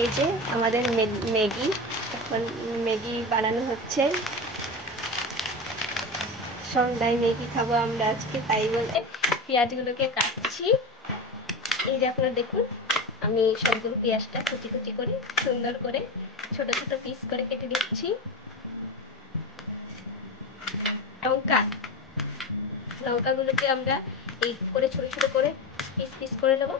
এই যে আমাদের ম্যাগি, এখন ম্যাগি বানানো হচ্ছে। সন্ধ্যায় ম্যাগি খাবো আমরা আজকে, তাই বলে পেঁয়াজগুলোকে কাটছি। এই যে আপনারা দেখুন, আমি সবগুলো পেঁয়াজটা কুচি কুচি করে সুন্দর করে ছোট ছোট পিস করে কেটে দিচ্ছি। লঙ্কাগুলোকে আমরা এই করে ছোট ছোট করে পিস পিস করে নেব।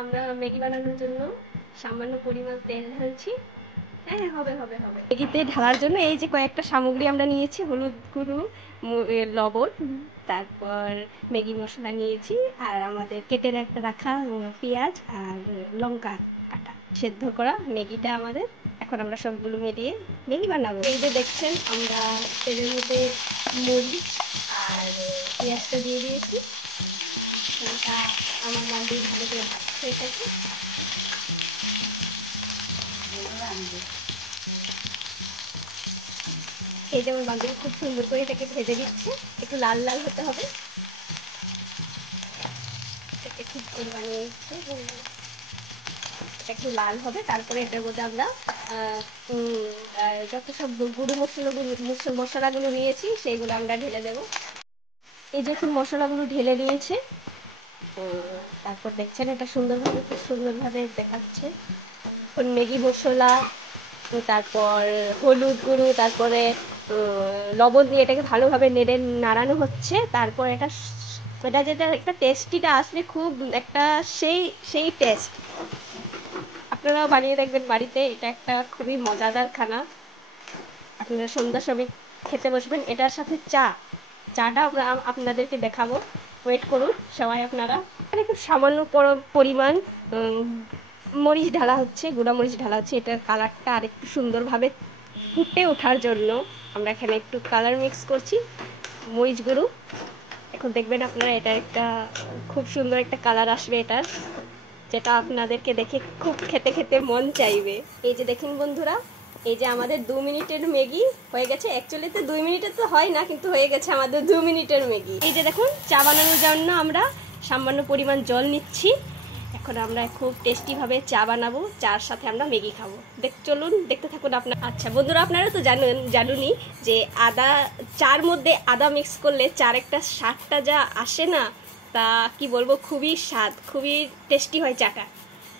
আমরা ম্যাগি বানানোর জন্য সামান্য পরিমাণ তেল ঢালছি। হ্যাঁ, হবে হবে হবে। ম্যাগিতে ঢালার জন্য এই যে কয়েকটা সামগ্রী আমরা নিয়েছি, হলুদ গুঁড়ো, লবণ, তারপর ম্যাগি মশলা নিয়েছি, আর আমাদের কেটে রাখা পেঁয়াজ আর লঙ্কা কাটা সেদ্ধ করা ম্যাগিটা আমাদের। এখন আমরা সবগুলো মিলিয়ে ম্যাগি বানাবো। এই যে দেখছেন, আমরা তেলের মধ্যে মরিচ আর পেঁয়াজটা দিয়ে দিয়েছি। এটা আমার বান্ধবী ভালো করে ভাজছে এটাকে। এই যে আমার বান্ধবী খুব সুন্দর করে এটাকে ভেজে দিচ্ছে, একটু লাল লাল হতে হবে। এটাকে খুব পরিমাণে এটা একটু লাল হবে, তারপরে এটার মধ্যে আমরা যত সব গুঁড়ো মশলাগুলো নিয়েছি সেইগুলো আমরা ঢেলে দেবো। এই যে এখন মশলাগুলো ঢেলে নিয়েছে, তারপর দেখছেন এটা সুন্দরভাবে, খুব সুন্দরভাবে দেখাচ্ছে। এখন ম্যাগি মশলা, তারপর হলুদ গুঁড়ো, তারপরে লবণ দিয়ে এটাকে ভালোভাবে নাড়ানো হচ্ছে। তারপর এটা যেটা একটা টেস্টিটা আসবে, খুব একটা সেই টেস্ট। আপনারাও বানিয়ে দেখবেন বাড়িতে, এটা একটা খুবই মজাদার খানা। আপনারা সন্ধ্যার সময় খেতে বসবেন, এটার সাথে চাটা আমরা আপনাদেরকে দেখাবো, ওয়েট করুন সবাই আপনারা। এখানে খুব সামান্য পরিমাণ মরিচ ঢালা হচ্ছে, গুঁড়া মরিচ ঢালা হচ্ছে, এটার কালারটা আরেকটু সুন্দরভাবে ফুটে ওঠার জন্য আমরা এখানে একটু কালার মিক্স করছি, মরিচ গুঁড়ো। এখন দেখবেন আপনারা, এটা একটা খুব সুন্দর একটা কালার আসবে এটার, যেটা আপনাদেরকে দেখে খুব খেতে খেতে মন চাইবে। এই যে দেখুন বন্ধুরা, এই যে আমাদের 2 মিনিটের ম্যাগি হয়ে গেছে। অ্যাকচুয়ালি তো 2 মিনিটের তো হয় না, কিন্তু হয়ে গেছে আমাদের 2 মিনিটের ম্যাগি। এই যে দেখুন, চা বানানোর জন্য আমরা সামান্য পরিমাণ জল নিচ্ছি। এখন আমরা খুব টেস্টিভাবে চা বানাবো, চার সাথে আমরা ম্যাগি খাবো। চলুন দেখতে থাকুন আপনার। আচ্ছা বন্ধুরা, আপনারা তো জানুনই যে চার মধ্যে আদা মিক্স করলে চার একটা স্বাদটা যা আসে না, তা কি বলবো, খুবই স্বাদ, খুবই টেস্টি হয় চাটা।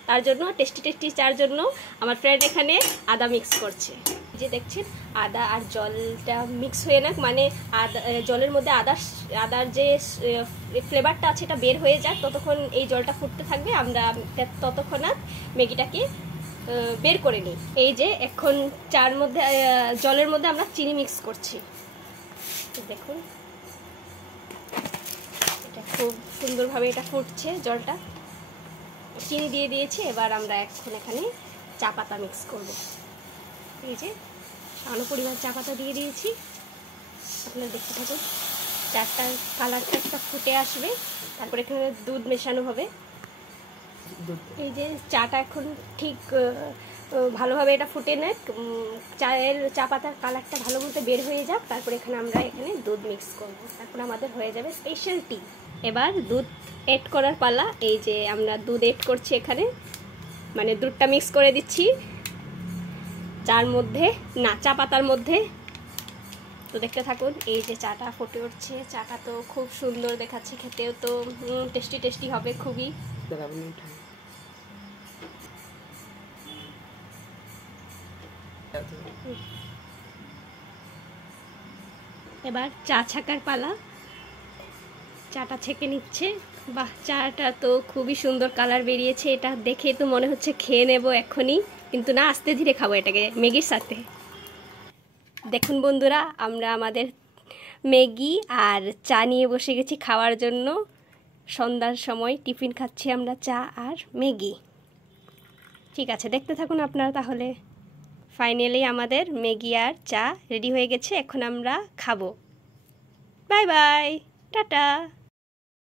তার জন্য টেস্টি চার জন্য আমার ফ্রেন্ড এখানে আদা মিক্স করছে। যে দেখছেন, আদা আর জলটা মিক্স হয়ে না, মানে জলের মধ্যে আদার যে ফ্লেভারটা আছে এটা বের হয়ে যায়, ততক্ষণ এই জলটা ফুটতে থাকবে। আমরা ততক্ষণ ম্যাগিটাকে বের করে নিই। এই যে এখন জলের মধ্যে আমরা চিনি মিক্স করছি। দেখুন, এটা খুব সুন্দরভাবে এটা ফুটছে, জলটা চিনি দিয়ে দিয়েছি। এবার আমরা এখন এখানে চা পাতা মিক্স করব। এই যে সামান্য পরিমাণ চা পাতা দিয়ে দিয়েছি, আপনারা দেখতে থাকুন। চাটার কালারটা একটা ফুটে আসবে, তারপর এখানে দুধ মেশানো হবে। এই যে চাটা এখন ঠিক ভালোভাবে এটা ফুটে নেয়, চা পাতার কালারটা ভালো মতো বের হয়ে যাক, তারপর আমরা এখানে দুধ মিক্স করব। তারপর আমাদের হয়ে যাবে স্পেশাল টি। এবার দুধ এড করার পালা। এই যে আমরা দুধ এড করছি এখানে, মানে দুধটা মিক্স করে দিচ্ছি চার মধ্যে, না চা পাতার মধ্যে। তো দেখতে থাকুন, এই যে চাটা ফুটে উঠছে। চাটা তো খুব সুন্দর দেখাচ্ছে, খেতেও তো টেস্টি হবে খুবই। এবার চা ছাকার পালা। চাটা ছেঁকে নিচ্ছে। বাহ, চাটা তো খুবই সুন্দর কালার বেরিয়েছে। এটা দেখে তো মনে হচ্ছে খেয়ে নেব এখনই, কিন্তু না, আস্তে ধীরে খাবো এটাকে ম্যাগির সাথে। দেখুন বন্ধুরা, আমরা আমাদের ম্যাগি আর চা নিয়ে বসে গেছি খাওয়ার জন্য। সন্ধ্যার সময় টিফিন খাচ্ছি আমরা, চা আর ম্যাগি। ঠিক আছে, দেখতে থাকুন আপনারা তাহলে। ফাইনালি আমাদের ম্যাগি আর চা রেডি হয়ে গেছে, এখন আমরা খাবো। Bye bye, tata.